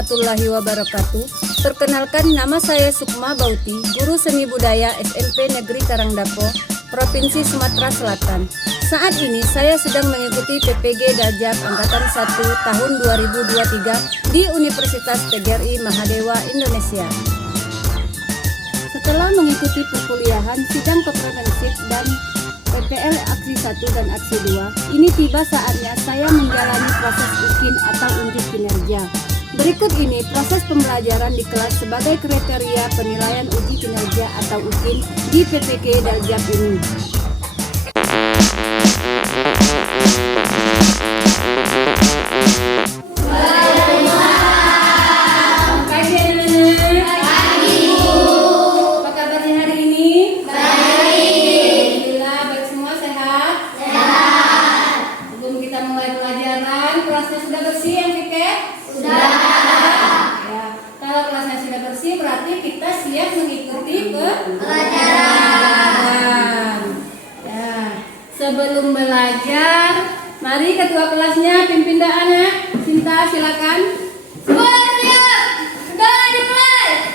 warahmatullahi wabarakatuh. Perkenalkan, nama saya Sukma Bauti, guru seni budaya SMP Negeri Karangdako, Provinsi Sumatera Selatan. Saat ini saya sedang mengikuti PPG Dajab Angkatan 1 tahun 2023 di Universitas PGRI Mahadewa, Indonesia. Setelah mengikuti perkuliahan, sidang komprehensif dan PPL Aksi 1 dan Aksi 2, ini tiba saatnya saya menjalani proses UKIN atau unjuk kinerja. Berikut ini proses pembelajaran di kelas sebagai kriteria penilaian uji kinerja atau UKIN di PPG Dajab ini. Berarti kita siap mengikuti pelajaran. Ya. Sebelum belajar, mari ketua kelasnya pimpin anak. Sinta, silakan. Semua siap. Sudah dimulai.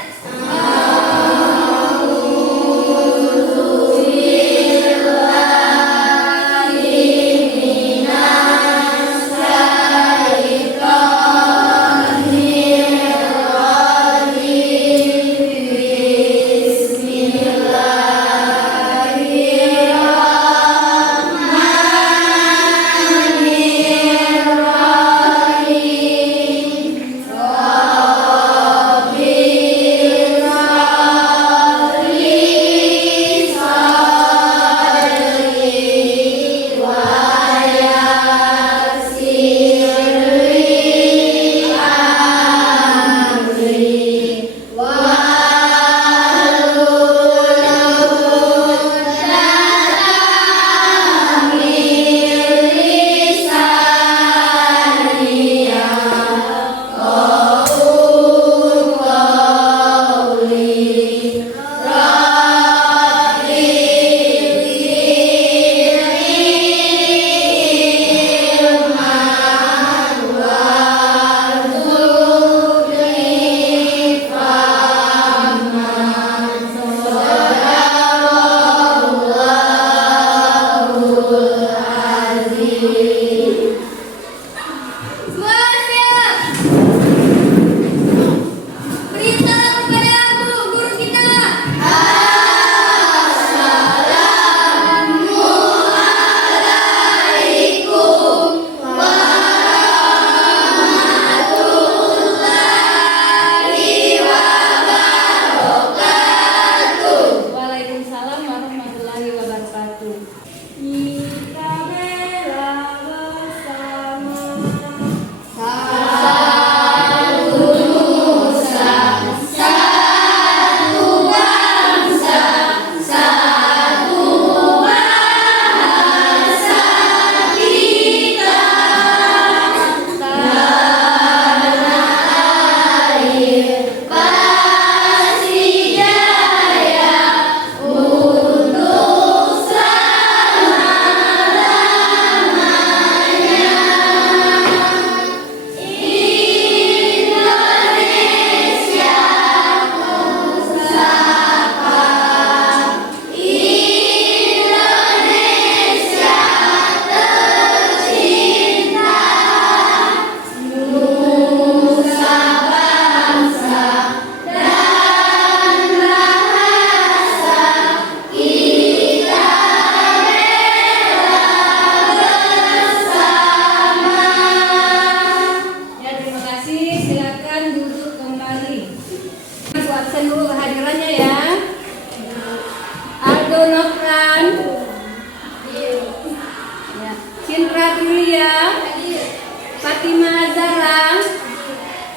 Fatima Azara,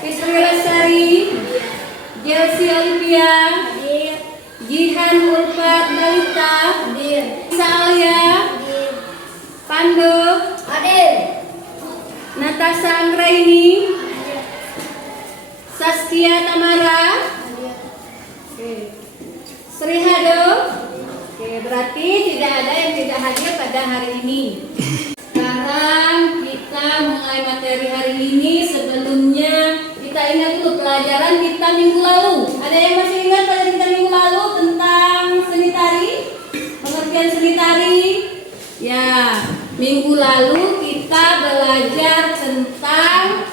Fitri Lestari, Jelsi Olivia, Jihan Ulfat Balita, Salia, Pando, Natasha Anggraini, Saskia Tamara, Sri Hado. Oke, berarti tidak ada yang tidak hadir pada hari ini. Sekarang kita mulai materi hari ini. Sebelumnya kita kita ingat dulu pelajaran kita minggu lalu. Ada yang masih ingat pelajaran kita minggu lalu tentang seni tari? Pengertian seni tari? Ya, minggu lalu kita belajar tentang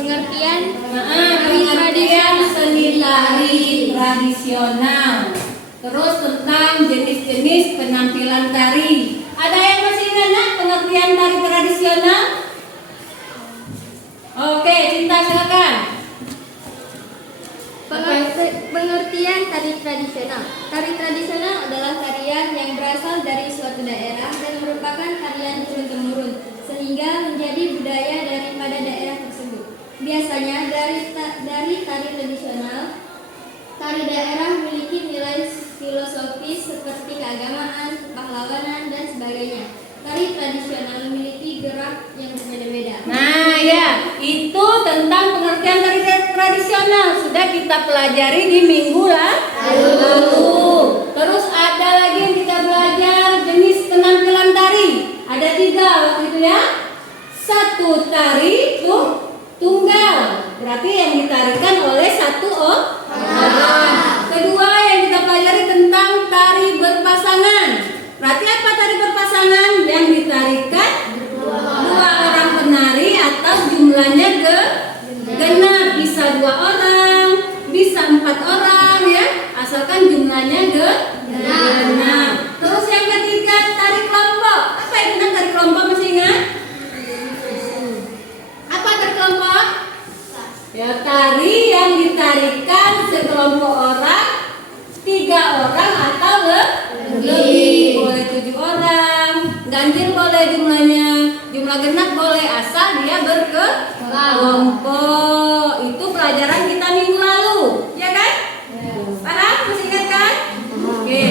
Pengertian pengertian seni tari tradisional. Terus tentang jenis-jenis penampilan tari. Ada yang masih ingat nak pengertian tari tradisional? Oke, Cinta silakan. pengertian tari tradisional. Tari tradisional adalah tarian yang berasal dari suatu daerah dan merupakan tarian turun-temurun sehingga menjadi budaya daripada daerah tersebut. Biasanya dari tari tradisional, tari daerah memiliki nilai filosofis seperti keagamaan, pahlawanan, dan sebagainya. Tari tradisional memiliki gerak yang berbeda-beda. Nah ya, itu tentang pengertian tari tradisional sudah kita pelajari di minggu lalu. Terus ada lagi yang kita belajar jenis penampilan tari. Ada 3 waktu itu ya. 1 tari tunggal, berarti yang ditarikan oleh 1 orang. Kedua yang kita pelajari tentang tari berpasangan. Berarti apa tari berpasangan? Yang ditarikan 2 orang penari atau jumlahnya genap, bisa 2 orang, bisa 4 orang ya, asalkan jumlahnya genap. Terus yang ketiga tari kelompok. Apa itu tari kelompok, masih ingat? Apa tari kelompok? Ya, tari yang ditarikan sekelompok orang, 3 orang atau lebih. Boleh 7 orang, ganjil boleh jumlahnya, jumlah genap boleh asal dia berkelompok. Itu pelajaran kita minggu lalu, ya kan? Paham? Masih ingat kan? Oke,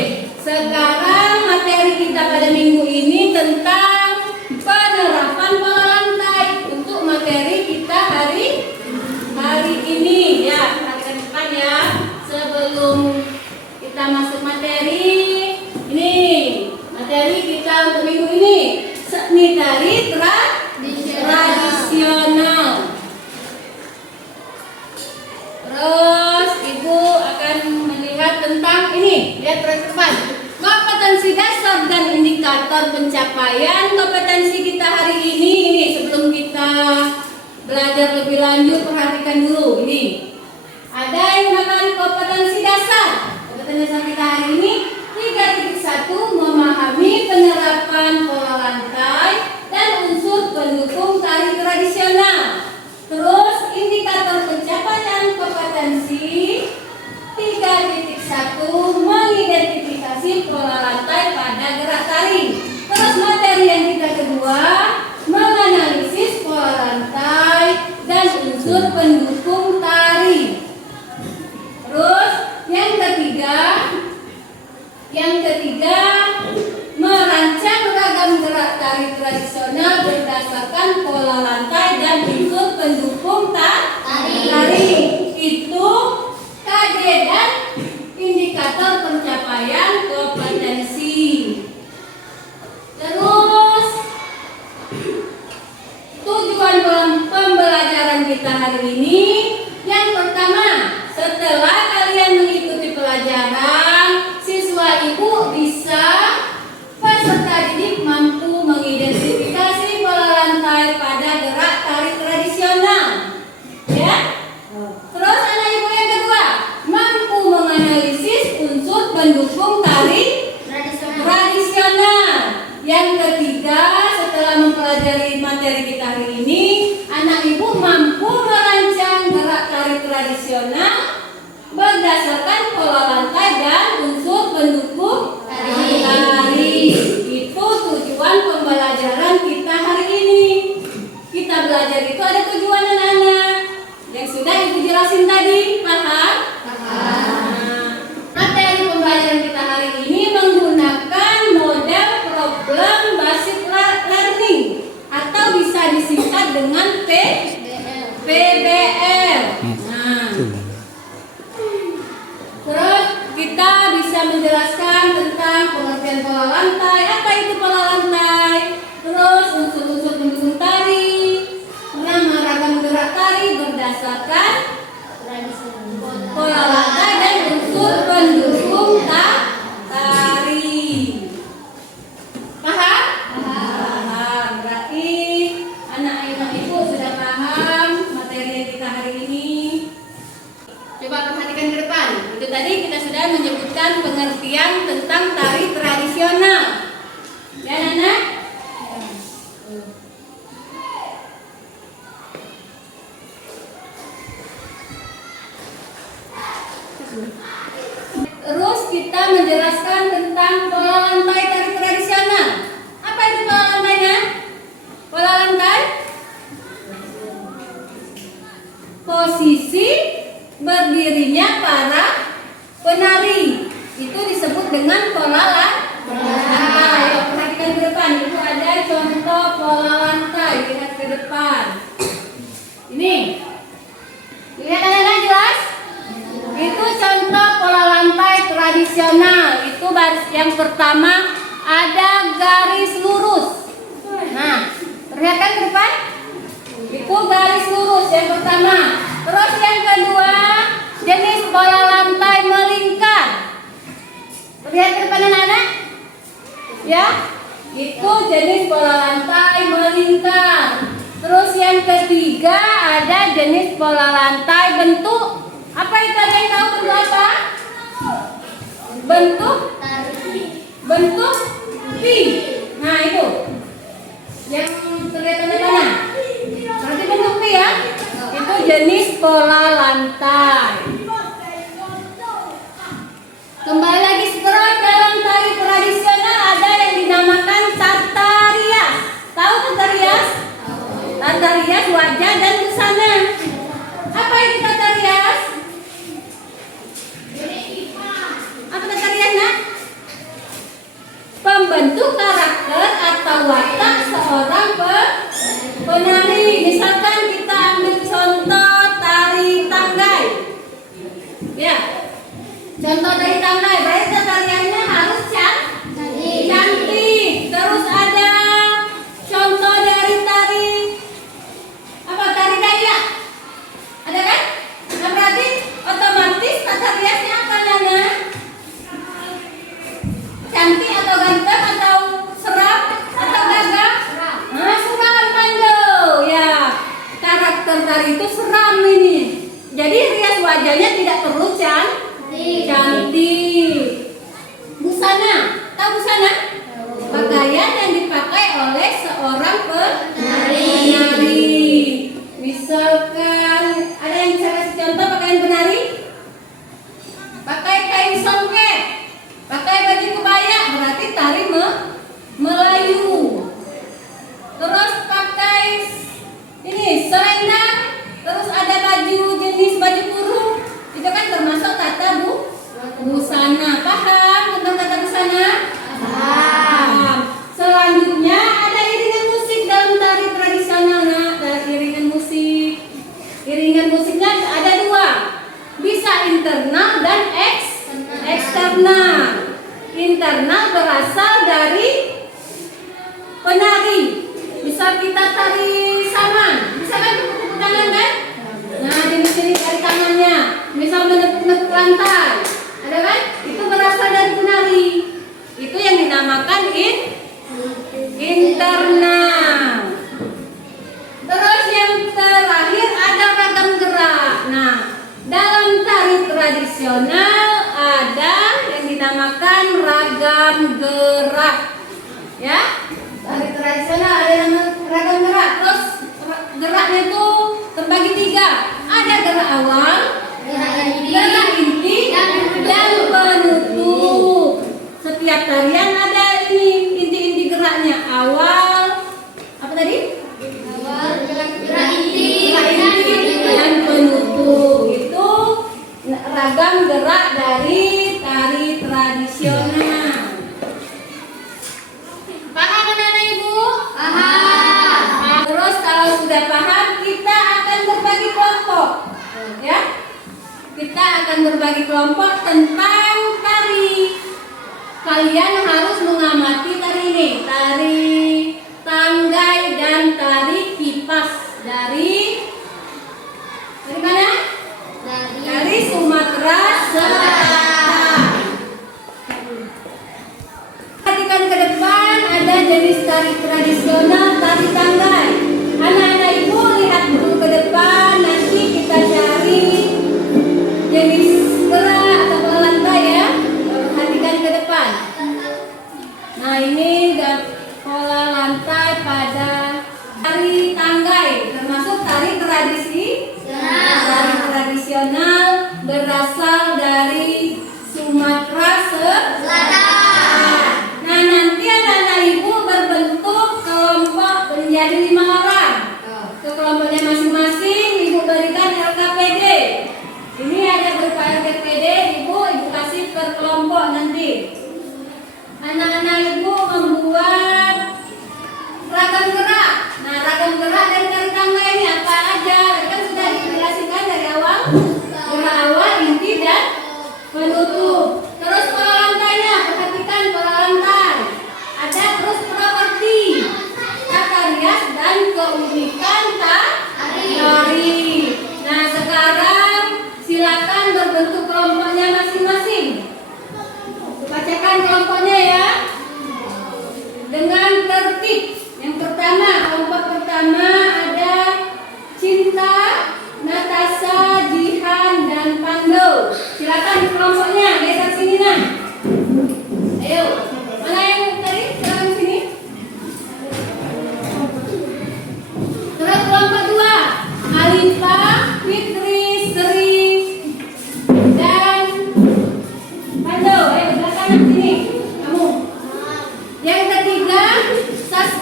sekarang materi kita pada minggu ini tentang penerapan pola lantai untuk materi kita hari ini ya. Perhatikan depan ya. Sebelum kita masuk materi, ini materi kita untuk minggu ini seni tari tradisional. Terus ibu akan melihat tentang ini. Lihat terus depan. Kompetensi dasar dan indikator pencapaian kompetensi kita hari ini. Ini sebelum kita belajar lebih lanjut, perhatikan dulu ini. Ada yang namanya kompetensi dasar. Kompetensi dasar kita hari ini 3.1 memahami penerapan pola lantai dan unsur pendukung tari tradisional. Terus indikator pencapaian kompetensi 3.1 mengidentifikasi pola lantai pada gerak tari. Terus materi yang kita kedua menganalisis pola lantai dan unsur pendukung tari. Terus yang ketiga merancang ragam gerak tari tradisional berdasarkan pola lantai dan unsur pendukung tari. Itu KD dan indikator pencapaian kompetensi. Terus tujuan pembelajaran kita hari ini, yang pertama, setelah kalian mengikuti pelajaran, siswa ibu bisa peserta didik mampu mengidentifikasi pola lantai pada gerak tari tradisional. Ya. Terus anak ibu yang kedua, mampu menganalisis unsur pendukung tari tradisional. Yang ketiga, setelah mempelajari materi kita hari ini, anak ibu mampu merancang gerak tari tradisional berdasarkan pola lantai dan unsur pendukung tari. Itu tujuan pembelajaran kita hari ini. Kita belajar itu ada tujuan anak-anak yang sudah ibu jelasin tadi. Paham? Materi pembelajaran kita hari ini menggunakan model problem basic learning atau bisa disingkat dengan PBL. Nah, terus kita bisa menjelaskan berbentuknya para penari. Itu disebut dengan pola lantai. Ayo perhatikan ke depan. Itu ada contoh pola lantai. Lihat ke depan. Ini. Lihat anak-anak jelas? Itu contoh pola lantai tradisional. Itu baris yang pertama ada garis lurus. Nah, perlihatkan ke depan. Itu garis lurus yang pertama. Terus yang kedua, jenis pola lantai melingkar. Lihat ke depan anak-anak. Ya, itu jenis pola lantai melingkar. Terus yang ketiga ada jenis pola lantai bentuk. Apa itu, ada yang tahu bentuk apa? Bentuk P. Nah itu yang terlihat tanda-tanda. Nanti bentuk P ya. Itu jenis pola lantai. Kembali lagi setelah dalam tari tradisional ada yang dinamakan tata rias. Tahu tata rias? Tata rias wajah dan busana. Apa itu tata rias? Apa tata rias, Nak? Pembentuk karakter atau watak seorang penari. Misalkan kita ambil contoh tari tanggai. Ya. Contoh dari tanggai, berarti tariannya harus cantik. Terus ada contoh dari tari apa? Tari Dayak. Ada kan? Nah, berarti otomatis tata riasnya apa, Nana? Cantik atau ganteng atau seram atau gagah? Nah, seram Pando. Ya, karakter tari itu seram ini. Jadi rias wajahnya tidak perlu cantik. Busana, tahu busana? Pakaian yang dipakai oleh seorang penari. Misalkan ada yang bisa kasih contoh pakaian penari? Pakai kain songket, pakai baju kebaya, berarti tari Melayu. Terus pakai ini selendang, terus ada baju jenis baju kurung, itu kan termasuk tata busana. Paham tentang tata busana? Paham. Selanjutnya ada iringan musik dalam tari tradisional. Nah, iringan musik. Iringan musiknya ada dua, bisa internal dan eksternal. Internal berasal dari penari. Misal kita tari saman, bisa kan tepuk tangan kan? Nah, jenis ini dari tangannya. Misal menepuk-nepuk lantai, ada kan? Itu berasal dari penari. Itu yang dinamakan internal. Terus yang terakhir ada ragam gerak. Nah, dalam tari tradisional ada yang dinamakan ragam gerak. Ya, tari tradisional ada yang ragam gerak. Terus geraknya itu terbagi tiga. Ada gerak awal, gerak inti, dan penutup. Setiap tarian ada ini inti-inti geraknya. Awal, apa tadi? Gerak inti dan penutup. Itu ragam gerak dari tari tradisional. Paham anak-anak Ibu? Paham. Terus kalau sudah paham, kita akan berbagi kelompok. Ya, kita akan berbagi kelompok tentang tari. Kalian harus mengamati tari ini, tari tanggai dan tari kipas. Dari mana? Dari Sumatera Selatan. Perhatikan ke depan, ada jenis tari tradisional, tari tanggai. Anak-anak Ibu lihat dulu ke depan, nanti kita cari jenis gerak atau pola lantai ya. Perhatikan ke depan. Nah, ini pola lantai pada tari tanggai, termasuk tari tradisional berasal dari Sumatera Selatan. Nah, nanti anak-anak Ibu berbentuk kelompok menjadi 5 orang. Ke kelompoknya masing-masing Ibu berikan LKPD. Ini ada berupa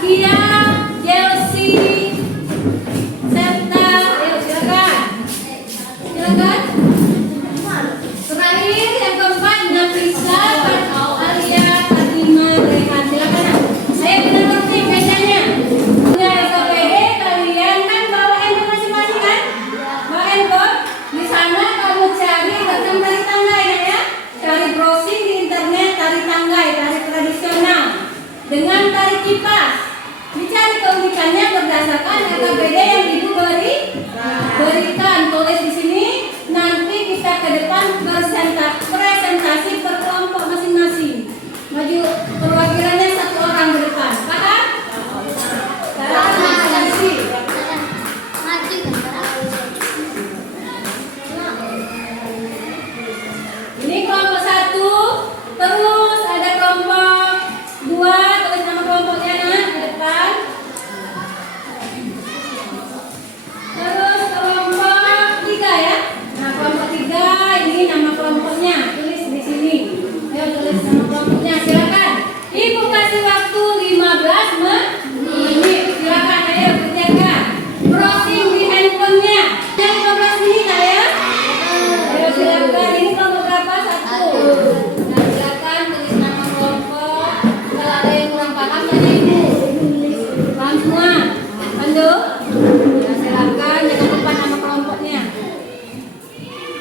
Zaskia, Jelsi, Septa, ayo silakan. Silakan. Terakhir yang keempat Nafisa, Alia, Fatima, Rehan. Silakan. Saya benar ngerti kaitannya. Ya, KPD kalian kan bawa handphone masing-masing kan? Bawa handphone. Di sana kamu cari tentang tari tanggai ya. Cari browsing di internet tari tanggai, tari tradisional dengan tari kipas. Dicari keunikannya berdasarkan KPD yang ibu berikan. Tulis di sini. Nanti kita ke depan presentasi per kelompok masing-masing. Maju perwakilannya satu orang ke depan. Paham? Cara presentasi. Ini kelompok 1, terus ada kelompok 2, tulis nama kelompoknya ke depan. Terus kelompok 3 ya. Nah, kelompok 3 ini nama kelompoknya, tulis di sini. Ayo tulis nama kelompoknya, silakan. Ibu kasih waktu 15 menit. Silakan ayo kerjakan. Browsing di handphonenya. Yang 15 menit ya. Ayo silakan. Ini kelompok berapa? 1. Nah, silakan tulis nama kelompok. Kalau ada yang kurang paham tanya ibu. Paham semua? Pandu? Ya, silakan jangan lupa nama kelompoknya.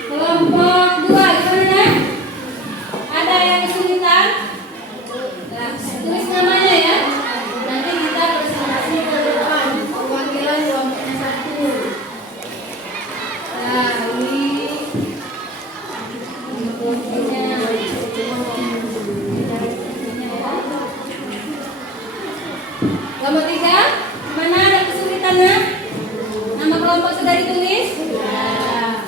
Kelompok 2 gimana? Ada yang kesulitan? Nah, tulis namanya ya. Nanti kita presentasi ke depan. Perwakilan kelompoknya 1. Nah, ini kelompoknya. Kelompok 3, mana ada kesulitannya? Nama kelompok sudah ditulis? Ya.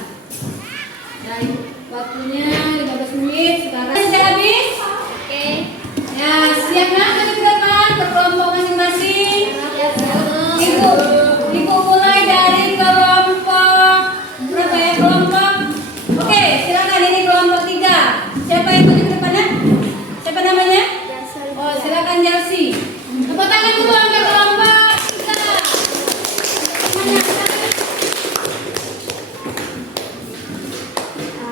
Dan waktunya 15 menit sekarang. Sudah habis? Oke. Ya, siap nak ke depan berkelompok masing-masing? Ibu mulai dari kelompok berapa ya kelompok? Oke, silakan ini kelompok 3. Siapa yang maju ke depannya? Siapa namanya? Oh, silakan Jelsi. Tepuk tangan dulu untuk kelompok 3.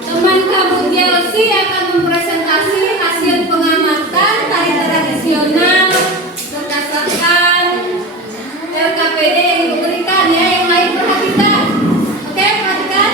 Teman kamu Jelsi akan mempresentasi hasil pengamatan tari tradisional berdasarkan LKPD yang diberikan ya. Yang lain perhatikan. Oke, perhatikan.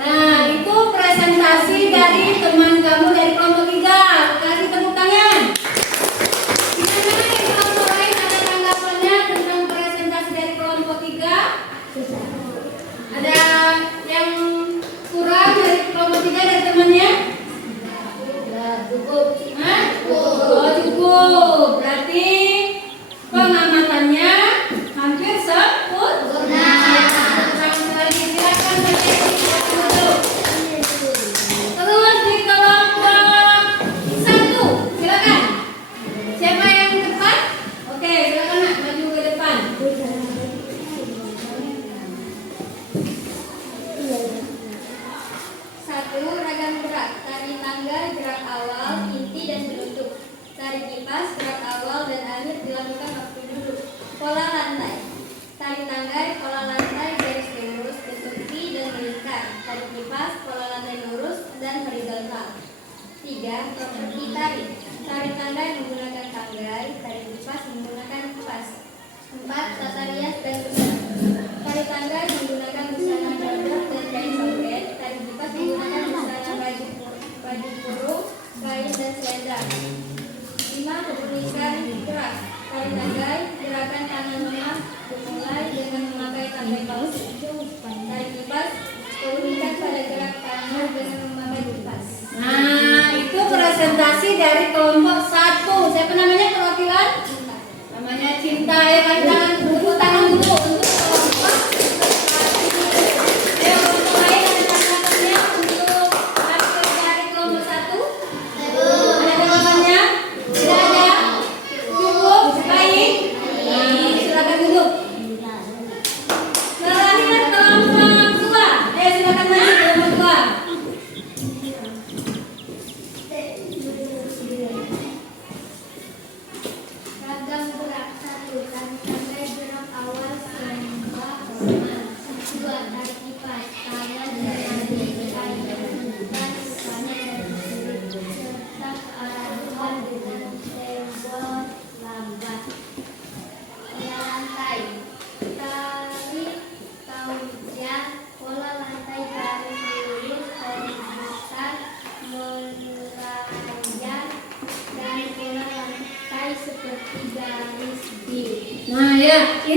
Nah, itu presentasi dari teman kamu dari kelompok 3. Kasih tepuk tangan. Gimana yang kelompok lain ada tanggapannya tentang presentasi dari kelompok 3? Ada yang kurang dari kelompok 3 dari temannya? Cukup. Hah? Oh, cukup. Berarti pengamatannya hampir sempurna. Silakan terus di kelompok 1. Silakan. Siapa yang depan? Oke, silakan nak maju ke depan. Satu, ragam gerak. Tari tangga, gerak awal, inti dan penutup. Tari kipas, gerak awal dan akhir dilakukan waktu dulu. Pola lantai. Tari tangga, pola lantai garis lurus, bentuk V dan melingkar. Tari kipas, pola lantai lurus dan horizontal. 3. Properti tari. Tari tangga menggunakan tanggai, tari kipas menggunakan kipas. 4. Tata rias dan busana. Tari tangga menggunakan busana gabah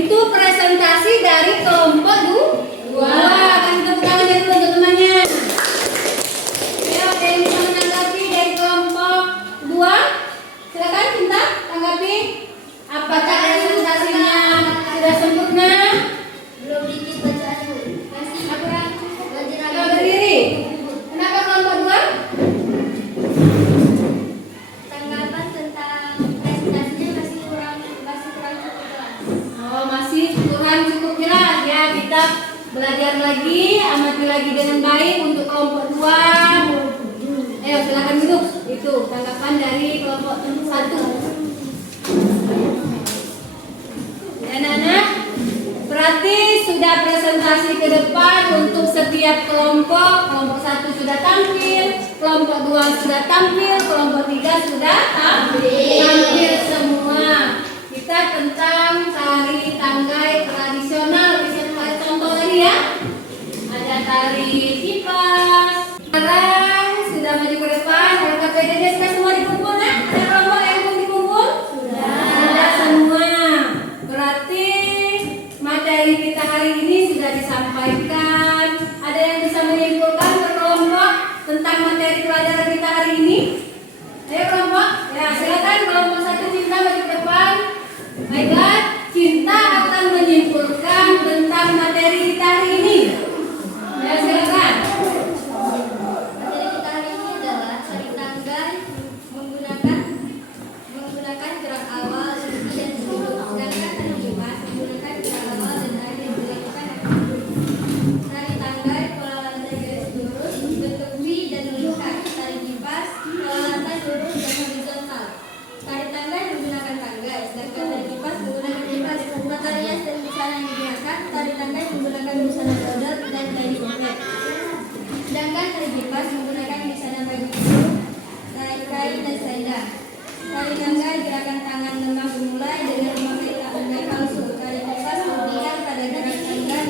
itu presentasi dari kelompok dua. Kan tepuk tangan dari teman-temannya. Ya, ada yang bisa menanggapi dari kelompok 2? Silakan Cinta, tanggapi. Apakah presentasinya sudah sempurna? Belum dikit bacaanmu. Masih kurang belajar Coba berdiri. Kenapa kelompok 2? Tanggapan tentang presentasinya masih kurang cukup jelas. Oh, masih kurang cukup jelas ya. Kita belajar lagi, amati lagi dengan baik untuk kelompok 2. Ayo silakan duduk. Itu tanggapan dari kelompok 1. Ya, anak-anak, berarti sudah presentasi ke depan untuk setiap kelompok. Kelompok 1 sudah tampil, kelompok 2 sudah tampil, kelompok 3 sudah tampil semua. Kita tentang tari tanggai tradisional. Bisa kasih contoh lagi ya. Ada tari kipas. Sekarang sudah maju ke depan. Harga PDD sudah semua dikumpul ya? Ada kelompok yang belum dikumpul? Sudah semua. Berarti materi kita hari ini sudah disampaikan. Ada yang bisa menyimpulkan per kelompok tentang materi pelajaran kita hari ini? Ayo kelompok. Ya silakan kelompok 1 Cinta maju ke depan. Baiklah, Cinta akan menyimpulkan tentang materi kita hari ini. Ya silakan. Materi kita hari ini adalah tari tanggai menggunakan gerak awal, inti dan ujung. Sedangkan tari kipas menggunakan gerak awal dan akhir dilakukan tari tanggai pola lantai garis lurus, bentuk V dan melingkar. Tari kipas pola lantai lurus dan horizontal. Tari tanggai menggunakan tanggai, sedangkan tari kipas menggunakan kipas. Tata rias dan busana yang digunakan, tari tanggai menggunakan busana dodol dan kain sempit. Sedangkan tari kipas menggunakan busana baju biru, kain dan selendang. Tari tanggai gerakan tangan lemah dimulai dengan memakai tanggai palsu. Tari kipas memberikan pada gerak tanggai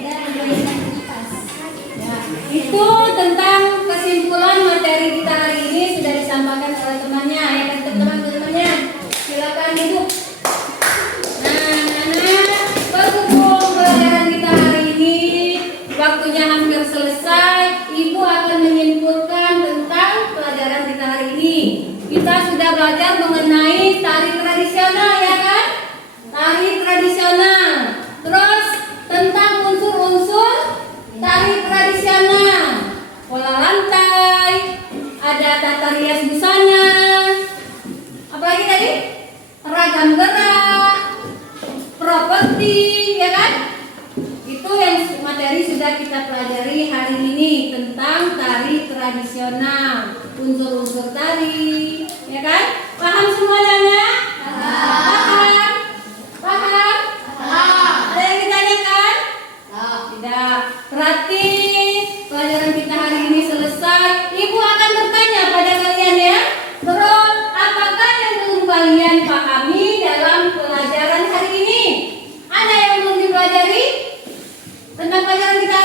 dan memainkan kipas. Ya, itu tentang kesimpulan materi kita hari ini sudah disampaikan oleh temannya. Ya kan teman-temannya. Silakan duduk. Nah, anak-anak, berhubung pelajaran kita hari ini waktunya hampir selesai, Ibu akan menyimpulkan tentang pelajaran kita hari ini. Kita sudah belajar mengenai tari tradisional ya kan? Tari tradisional. Terus tentang unsur-unsur tari tradisional. Pola lantai, ada tata rias busana. Apalagi tadi? Ragam gerak, properti, ya kan? Itu yang materi sudah kita pelajari hari ini tentang tari tradisional, unsur-unsur tari, ya kan? Paham semuanya? Paham? Paham? Ada yang ditanyakan? Tidak. Berarti pelajaran kita hari ini selesai. Ibu akan bertanya pada kalian ya. Terus, apakah yang belum kalian pahami dalam pelajaran hari ini? Ada yang belum dipelajari tentang pelajaran kita